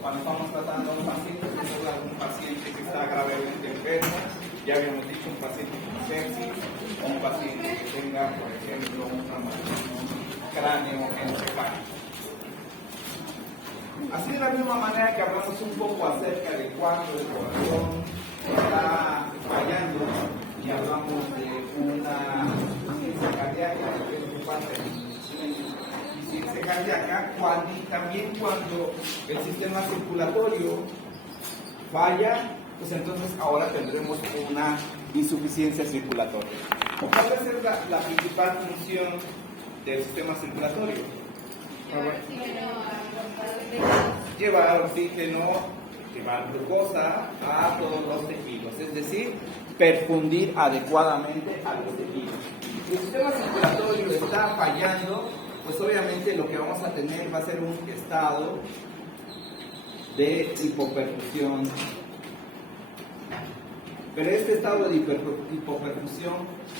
cuando estamos tratando a un paciente, sobre algún paciente que está gravemente enfermo, ya habíamos dicho un paciente con sepsis, o un paciente que tenga, por ejemplo, un traumatismo cráneo-encefálico. Así de la misma manera que hablamos un poco acerca de cuando el corazón está fallando y hablamos de una insuficiencia cardíaca, que es preocupante, insuficiencia cardíaca, y también cuando el sistema circulatorio falla, pues entonces ahora tendremos una insuficiencia circulatoria. ¿Cuál va a ser la principal función del sistema circulatorio? Llevar oxígeno, llevar glucosa a todos los tejidos, es decir, perfundir adecuadamente a los tejidos. Si el sistema circulatorio está fallando, pues obviamente lo que vamos a tener va a ser un estado de hipoperfusión. Pero este estado de hipoperfusión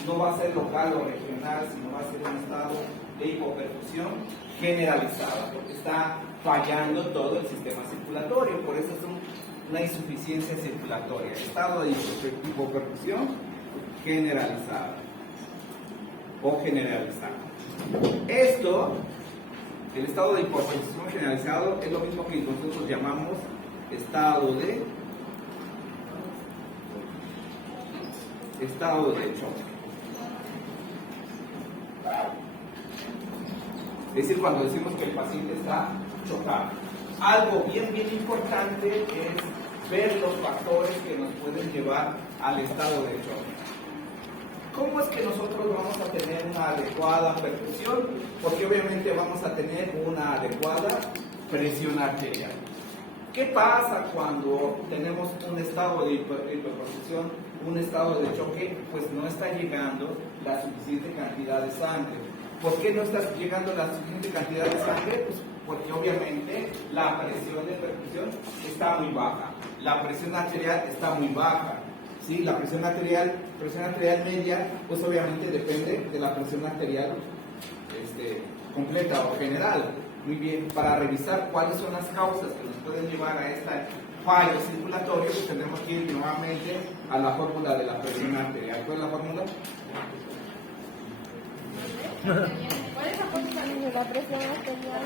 no va a ser local o regional, sino va a ser un estado de hipoperfusión generalizada, porque está fallando todo el sistema circulatorio, por eso es una insuficiencia circulatoria, estado de hipoperfusión generalizada o generalizada. Esto, el estado de hipoperfusión generalizado, es lo mismo que nosotros llamamos estado de choque. Es decir, cuando decimos que el paciente está chocado. Algo bien importante es ver los factores que nos pueden llevar al estado de choque. ¿Cómo es que nosotros vamos a tener una adecuada perfusión? Porque obviamente vamos a tener una adecuada presión arterial. ¿Qué pasa cuando tenemos un estado de hiperperfusión, un estado de choque? Pues no está llegando la suficiente cantidad de sangre. ¿Por qué no está llegando la suficiente cantidad de sangre? Pues porque obviamente la presión de perfusión está muy baja, la presión arterial está muy baja. ¿Sí? La presión arterial media, pues obviamente depende de la presión arterial completa o general. Muy bien, para revisar cuáles son las causas que nos pueden llevar a este fallo circulatorio, pues tendremos que ir nuevamente a la fórmula de la presión arterial. ¿Cuál es la fórmula? ¿Cuál es la fórmula de la presión arterial?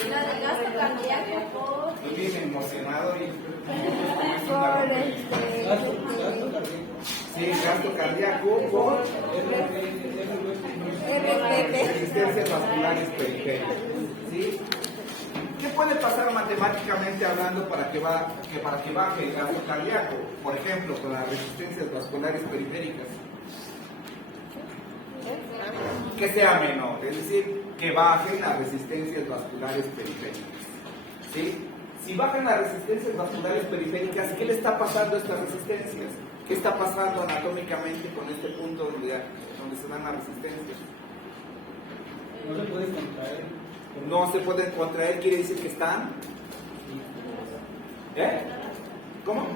Es la de gasto cardíaco. Estoy bien emocionado y sí, gasto cardíaco por resistencias vasculares periféricas. ¿Sí? ¿Qué puede pasar matemáticamente hablando para que baje el gasto cardíaco? Por ejemplo, con las resistencias vasculares periféricas. Que sea menor, es decir, que bajen las resistencias vasculares periféricas. ¿Sí? Si bajan las resistencias vasculares periféricas, ¿qué le está pasando a estas resistencias? ¿Qué está pasando anatómicamente con este punto donde se dan las resistencias? No se puede contraer. No se pueden contraer, quiere decir que están. ¿Cómo?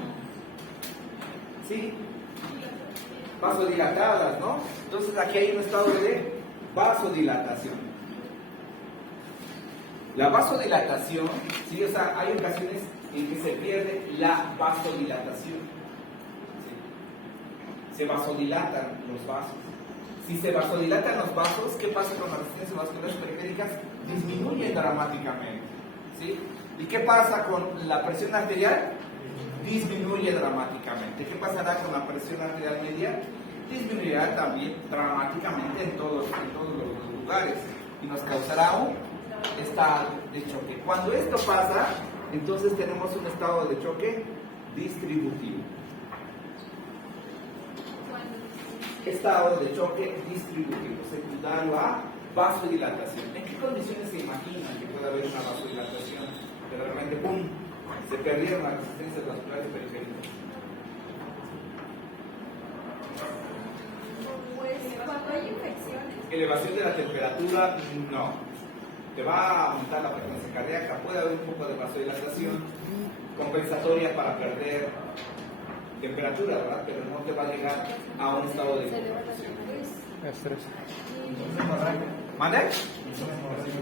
Sí. Vasodilatadas, ¿no? Entonces aquí hay un estado de vasodilatación. La vasodilatación, ¿sí? O sea, hay ocasiones en que se pierde la vasodilatación. ¿Sí? Se vasodilatan los vasos. Si se vasodilatan los vasos, ¿qué pasa con las resistencias vasculares periféricas? Disminuyen dramáticamente. ¿Sí? ¿Y qué pasa con la presión arterial? Disminuye dramáticamente. ¿Qué pasará con la presión arterial media? Disminuirá también dramáticamente en todos los lugares y nos causará un estado de choque. Cuando esto pasa, entonces tenemos un estado de choque distributivo. Estado de choque distributivo, secundario a vasodilatación. ¿En qué condiciones se imaginan que puede haber una vasodilatación? Que de repente, ¡pum!, se perdieron las resistencias vasculares periféricas. Pues cuando hay infecciones. Elevación de la temperatura, no. Te va a aumentar la frecuencia cardíaca, puede haber un poco de vasodilatación compensatoria para perder temperatura, ¿verdad? Pero no te va a llegar a un estado de hipoperfusión. Estrés. ¿Mande?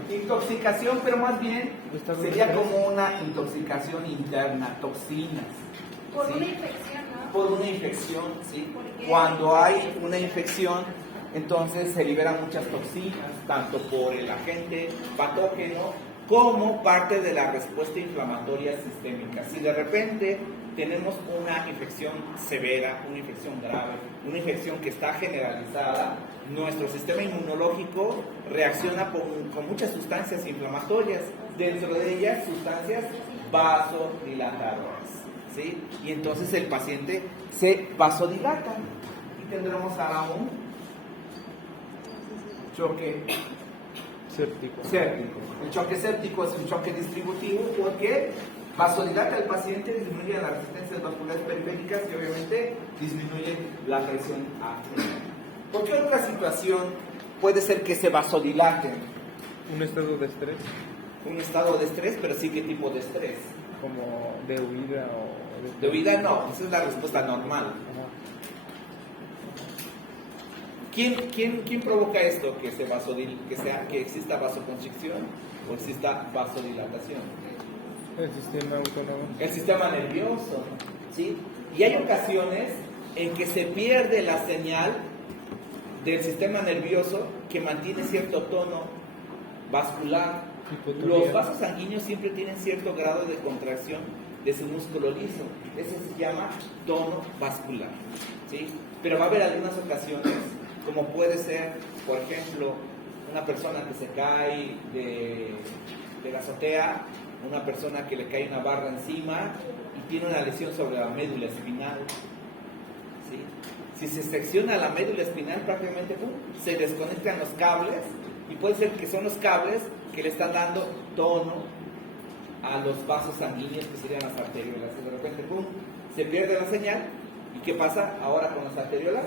Intoxicación, pero más bien sería como una intoxicación interna, toxinas. Por ¿sí? una infección, ¿no? Por una infección, ¿sí? ¿Por qué? Cuando hay una infección, entonces se liberan muchas toxinas, tanto por el agente patógeno como parte de la respuesta inflamatoria sistémica. Si de repente tenemos una infección severa, una infección grave, una infección que está generalizada, nuestro sistema inmunológico reacciona con muchas sustancias inflamatorias, dentro de ellas sustancias vasodilatadoras, ¿sí? Y entonces el paciente se vasodilata y tendremos ahora un choque séptico. El choque séptico es un choque distributivo porque vasodilata al paciente, disminuye las resistencias vasculares periféricas y obviamente disminuye la presión arterial. ¿Por qué otra situación puede ser que se vasodilate? Un estado de estrés, Un estado de estrés, pero sí, ¿qué tipo de estrés? como de huida o De huida no, esa es la respuesta normal. Ajá. ¿Quién provoca esto? Que exista vasoconstricción o exista vasodilatación. El sistema autónomo. El sistema nervioso, ¿sí? Y hay ocasiones en que se pierde la señal del sistema nervioso que mantiene cierto tono vascular. Hipotonía. Los vasos sanguíneos siempre tienen cierto grado de contracción de su músculo liso. Eso se llama tono vascular, ¿sí? Pero va a haber algunas ocasiones, como puede ser, por ejemplo, una persona que se cae de la azotea, una persona que le cae una barra encima y tiene una lesión sobre la médula espinal, ¿sí? Si se secciona la médula espinal, prácticamente se desconectan los cables y puede ser que son los cables que le están dando tono a los vasos sanguíneos que serían las arteriolas. Y de repente, se pierde la señal. ¿Y qué pasa ahora con las arteriolas?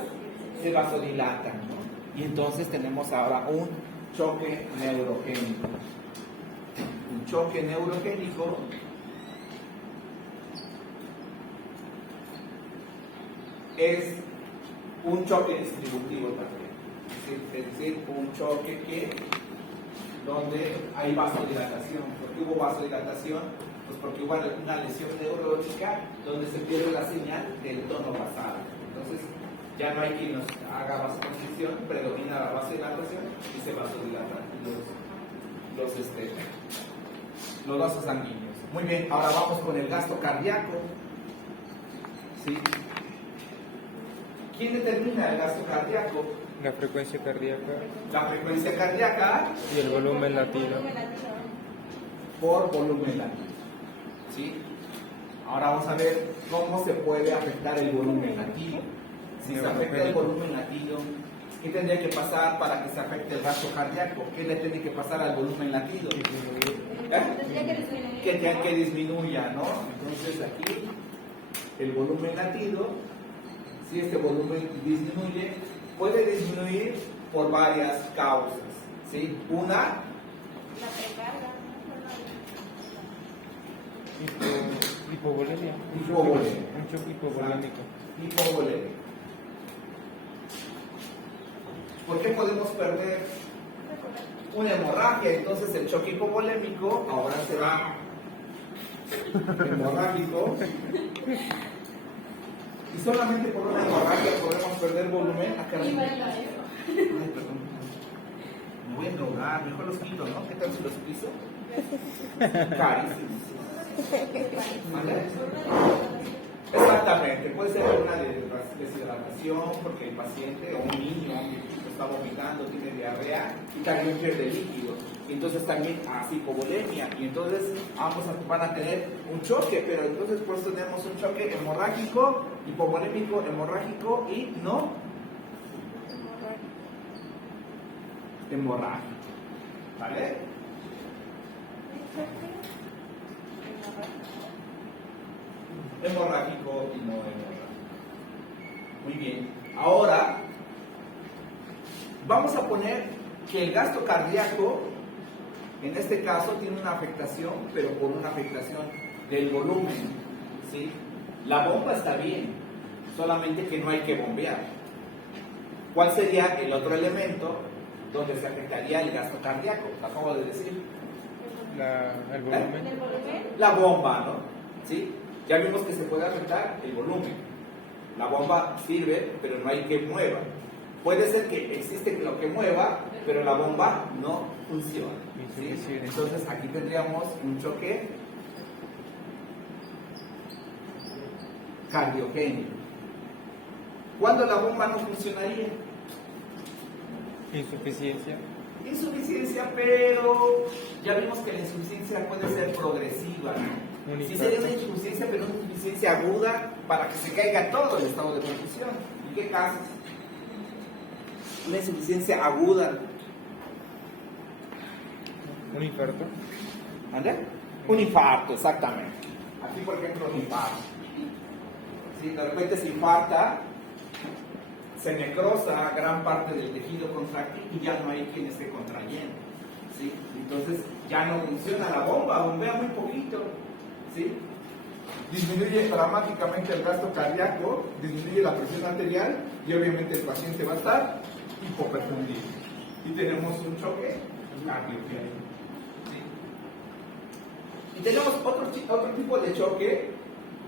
Se vasodilatan, ¿no? Y entonces tenemos ahora un choque neurogénico. Un choque neurogénico es un choque distributivo también. Es decir, un choque donde hay vasodilatación. ¿Por qué hubo vasodilatación? Pues porque hubo una lesión neurológica donde se pierde la señal del tono basal. Entonces, ya no hay quien nos haga vasoconstricción, predomina la vasodilatación y se vasodilatan los vasos sanguíneos. Muy bien, ahora vamos con el gasto cardíaco. ¿Sí? ¿Quién determina el gasto cardíaco? La frecuencia cardíaca La frecuencia cardíaca y el volumen latido. por volumen latido. ¿Sí? Ahora vamos a ver cómo se puede afectar el volumen latido. Si se afecta el volumen latido, ¿qué tendría que pasar para que se afecte el gasto cardíaco? ¿Qué le tiene que pasar al volumen latido? Que disminuya, ¿no? Entonces aquí el volumen latido, si este volumen disminuye, puede disminuir por varias causas, ¿sí? Una, La precarga. Hipovolemia. Hipovolemia. Un choque hipovolémico. hipovolemia. ¿Por qué podemos perder una hemorragia? Entonces el choque hipovolémico ahora será hemorrágico. Y solamente por una hemorragia podemos perder volumen. Acá Y arriba. bueno, eso. Ay, perdón. Me voy a endrogar, mejor los quito, ¿no? ¿Qué tal si los piso? Carísimos. ¿Vale? Exactamente, puede ser una deshidratación porque el paciente o un niño está vomitando, tiene diarrea y también pierde líquido. Y entonces también hace hipovolemia y entonces ambos van a tener un choque, pero entonces pues tenemos un choque hemorrágico, hipovolémico, hemorrágico y no hemorrágico. ¿Vale? Hemorrágico y no hemorrágico. Muy bien. Ahora vamos a poner que el gasto cardíaco, en este caso, tiene una afectación, pero por una afectación del volumen. ¿Sí? La bomba está bien, solamente que no hay que bombear. ¿Cuál sería el otro elemento donde se afectaría el gasto cardíaco, lo acabo de decir. El volumen. ¿El volumen? La bomba, ¿no? ¿Sí? Ya vimos que se puede afectar el volumen. La bomba sirve, pero no hay que mueva. Puede ser que existe lo que mueva, pero la bomba no funciona. ¿Sí? Entonces aquí tendríamos un choque cardiogénico. ¿Cuándo la bomba no funcionaría? Insuficiencia. Insuficiencia, pero ya vimos que la insuficiencia puede ser progresiva, ¿no? Sí sería una insuficiencia, pero una insuficiencia aguda para que se caiga todo el estado de perfusión. ¿En qué casos? Una insuficiencia aguda. Un infarto. ¿Ande? Un infarto, exactamente. Aquí, por ejemplo, un infarto. Si de repente se infarta, se necrosa gran parte del tejido contráctil y ya no hay quien esté contrayendo. ¿Sí? Entonces ya no funciona la bomba, bombea muy poquito. ¿Sí? Disminuye dramáticamente el gasto cardíaco, disminuye la presión arterial y obviamente el paciente va a estar hipoperfundido. Y tenemos un choque cardiogénico. ¿Sí? Y tenemos otro tipo de choque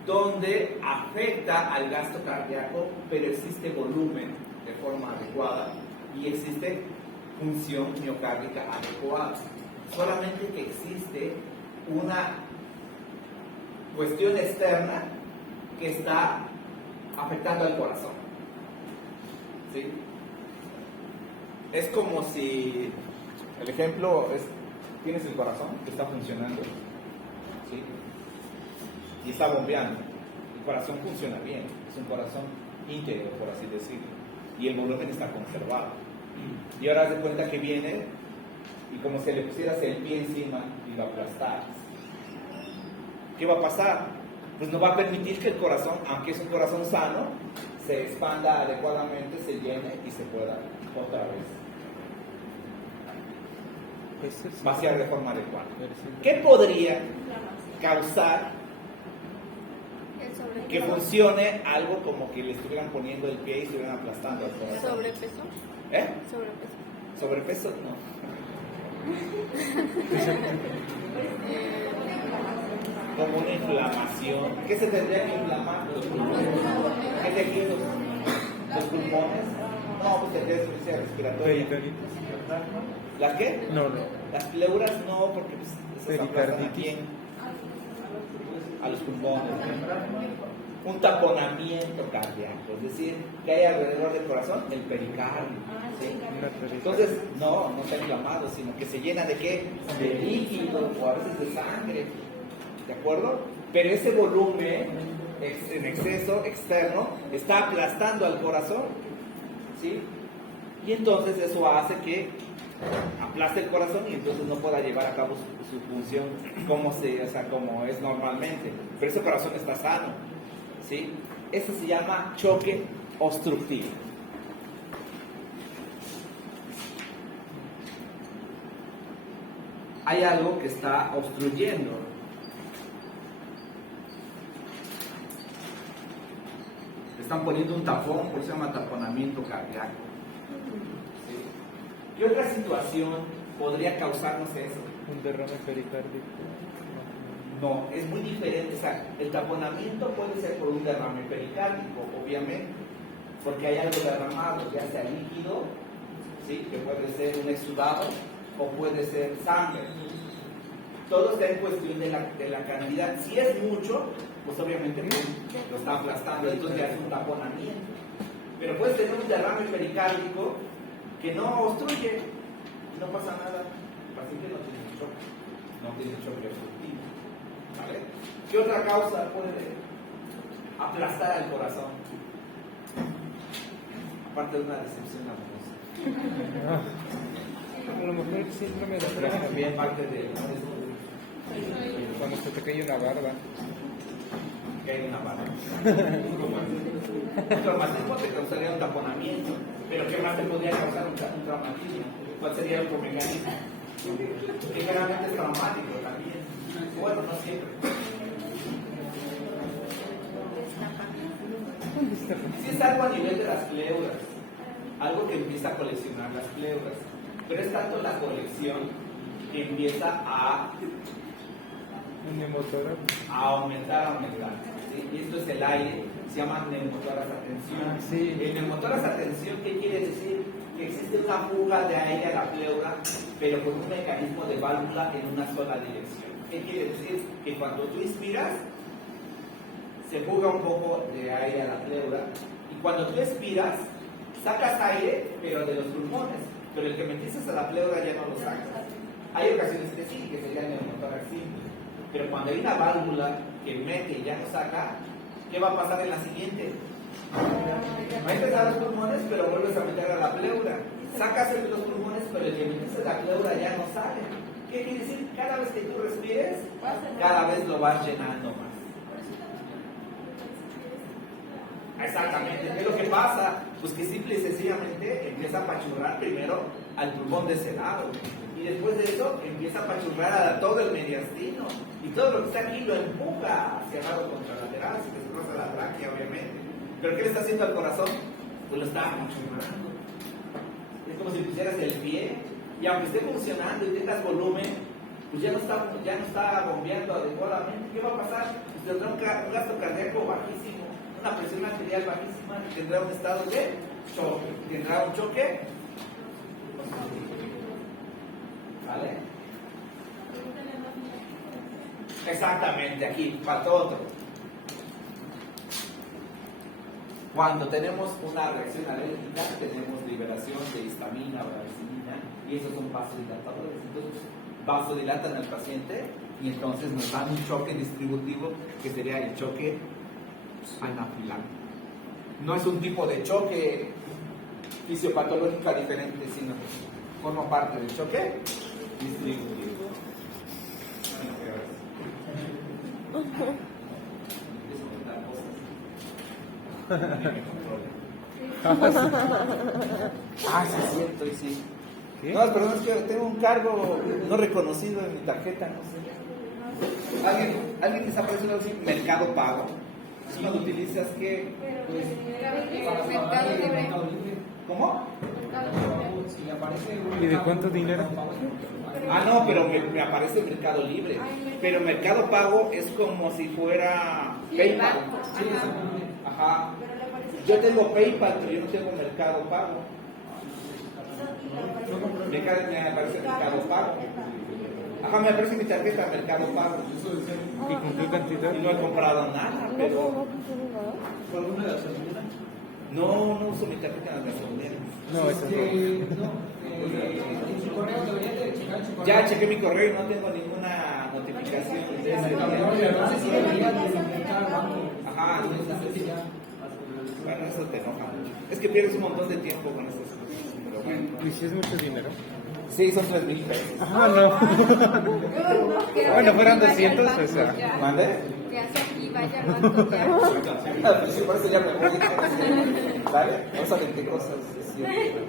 donde afecta al gasto cardíaco, pero existe volumen de forma adecuada y existe función miocárdica adecuada. Solamente que existe una cuestión externa que está afectando al corazón. ¿Sí? Es como si, el ejemplo es, tienes el corazón que está funcionando, ¿sí? Y está bombeando. El corazón funciona bien, es un corazón íntegro, por así decirlo, y el volumen está conservado. Y ahora haz de cuenta que viene y como si le pusieras el pie encima y lo aplastaras. ¿Qué va a pasar? Pues no va a permitir que el corazón, aunque es un corazón sano, se expanda adecuadamente, se llene y se pueda otra vez vaciar de forma adecuada. ¿Qué podría causar que funcione algo como que le estuvieran poniendo el pie y estuvieran aplastando al corazón? ¿Sobrepeso? ¿Eh? Sobrepeso. ¿Sobrepeso? No. Como una inflamación. ¿Qué se tendría que inflamar? Los pulmones. ¿Qué tejidos? ¿Los pulmones? No, pues tendría insuficiencia respiratoria. ¿Las qué? No. Las pleuras no, porque pues, esas aplastan aquí a los pulmones. Un taponamiento cardíaco, es decir, que hay alrededor del corazón el pericardio. ¿Sí? Entonces, no está inflamado, sino que se llena de qué? De líquido o a veces de sangre. ¿De acuerdo? Pero ese volumen en exceso externo está aplastando al corazón. ¿Sí? Y entonces eso hace que aplaste el corazón y entonces no pueda llevar a cabo su función como es normalmente. Pero ese corazón está sano. ¿Sí? Eso se llama choque obstructivo. Hay algo que está obstruyendo. Le están poniendo un tapón, por eso se llama taponamiento cardíaco. ¿Sí? ¿Qué otra situación podría causarnos eso? Un derrame pericárdico. No, es muy diferente. O sea, el taponamiento puede ser por un derrame pericárdico, obviamente, porque hay algo derramado, ya sea líquido, ¿sí? Que puede ser un exudado o puede ser sangre. Todo está en cuestión de la cantidad. Si es mucho, pues obviamente lo está aplastando, entonces ya es un taponamiento. Pero puedes tener un derrame pericárdico que no obstruye, no pasa nada. El paciente no tiene choque, no tiene choque obstructivo. ¿Vale? ¿Qué otra causa puede aplastar al corazón? Aparte de una decepción amorosa. A lo mejor el síndrome de Atrás también. Parte de Cuando se te cae una barba. que hay una barra. Un traumatismo te causaría un taponamiento, pero ¿qué más te podría causar un traumatismo? ¿Cuál sería el mecanismo? Que generalmente es traumático también. Bueno, no siempre. Si es algo a nivel de las pleuras, algo que empieza a coleccionar las pleuras. Pero es tanto la colección que empieza a aumentar. ¿Sí? Y esto es el aire, se llaman neumotoras a tensión. Sí. El neumotoras a tensión, ¿qué quiere decir? Que existe una fuga de aire a la pleura, pero con un mecanismo de válvula en una sola dirección. ¿Qué quiere decir? Que cuando tú inspiras, se fuga un poco de aire a la pleura, y cuando tú expiras, sacas aire, pero de los pulmones, pero el que metiste a la pleura ya no lo sacas. Hay ocasiones que sí, que sería el neumotórax simple, pero cuando hay una válvula que mete y ya no saca, ¿qué va a pasar en la siguiente? Metes a los pulmones, pero vuelves a meter a la pleura. Sacas el de los pulmones, pero el que metes a la pleura ya no sale. ¿Qué quiere decir? Cada vez que tú respires, cada vez lo vas llenando más. Exactamente. ¿Qué es lo que pasa? Pues que simple y sencillamente empieza a apachurrar primero al pulmón de ese lado. Y después de eso empieza a apachurrar a todo el mediastino. Y todo lo que está aquí lo empuja hacia el lado contralateral, se destroza la tráquea, obviamente. ¿Pero qué le está haciendo al corazón? Pues lo está apachurrando. Es como si pusieras el pie, y aunque esté funcionando y tengas volumen, pues ya no está bombeando adecuadamente. ¿Qué va a pasar? Pues tendrá un gasto cardíaco bajísimo, una presión arterial bajísima, tendrá un estado de choque. Tendrá un choque. ¿Vale? Exactamente, aquí, faltó otro. Cuando tenemos una reacción alérgica, tenemos liberación de histamina o racemina, y esos son vasodilatadores. Entonces, vasodilatan al paciente y entonces nos dan un choque distributivo que sería el choque anafiláctico. No es un tipo de choque fisiopatológico diferente, sino que forma parte del choque distributivo. Sí, es cierto, y sí. ¿Qué? No, perdón, es que tengo un cargo no reconocido en mi tarjeta, no sé. ¿Alguien les ha parecido algo así? Mercado Pago. Si cuando utilizas que. Mercado Libre. ¿Cómo? ¿Y de cuánto dinero? No, pero me aparece Mercado Libre. Pero Mercado Pago es como si fuera PayPal. Ajá. Yo tengo PayPal, pero yo no tengo Mercado Pago. Me aparece Mercado Pago. Ajá, me aparece mi tarjeta Mercado Pago. ¿Y con qué cantidad? No he comprado nada, pero. ¿Por alguna gasolina? No uso mi tarjeta en las gasolineras. No, eso no. En su correo debería de checar su correo. Ya chequé mi correo y no tengo ninguna notificación de ese. No sé si debería de identificar al banco. Ajá, no sé si ya. Bueno, eso te enoja mucho. Es que pierdes un montón de tiempo con estas cosas. Pero bueno. ¿Y si es mucho dinero? Sí, son 3,000 pesos. No. Bueno, fueran 200, pues. ¿Mande? ¿Qué hace aquí? Vaya al banco ya. Pues sí, por eso ya me voy. ¿Vale? No saben qué cosas es cierto.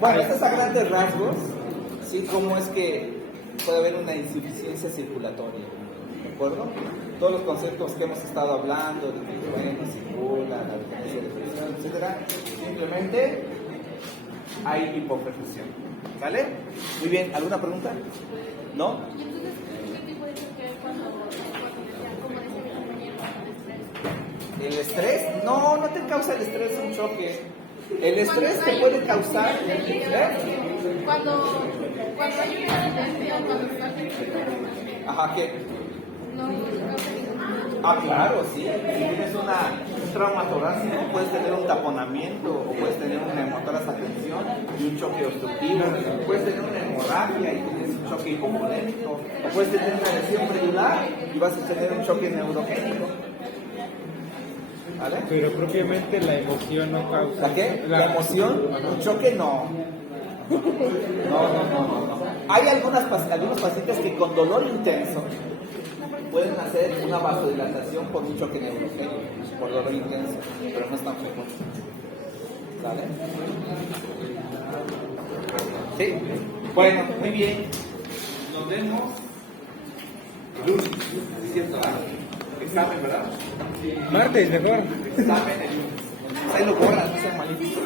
Bueno, estos a grandes rasgos, sí, cómo es que puede haber una insuficiencia circulatoria. ¿De acuerdo? Todos los conceptos que hemos estado hablando, de que bueno, circula, la diferencia de presión, etcétera, simplemente hay hipoperfusión. ¿Vale? Muy bien, ¿alguna pregunta? ¿No? ¿Y entonces qué tipo de choque es cuando ya, como dice mi compañero, ¿El estrés? No te causa el estrés un choque. El estrés te puede causar. Cuando hay una tensión, cuando está tensión, Ajá, ¿qué? no causa ningún Claro, sí. Si tienes un trauma torácico, puedes tener un taponamiento, o puedes tener una hemotoras a tensión y un choque obstructivo, puedes tener una hemorragia y tienes un choque hipovolémico, o puedes tener una lesión medular y vas a tener un choque neurogénico. ¿Vale? Pero propiamente la emoción no causa. ¿La qué? ¿La emoción? Un choque no. No. Hay algunos pacientes que con dolor intenso pueden hacer una vasodilatación por un choque neurogénico, por dolor intenso, pero no es tan frecuente. ¿Sale? Sí. Bueno, muy bien. Nos vemos. Lunes, ¿es cierto? Examen, ¿verdad? Martes, mejor. Examen el lunes. Ahí lo borras, no sean malitos.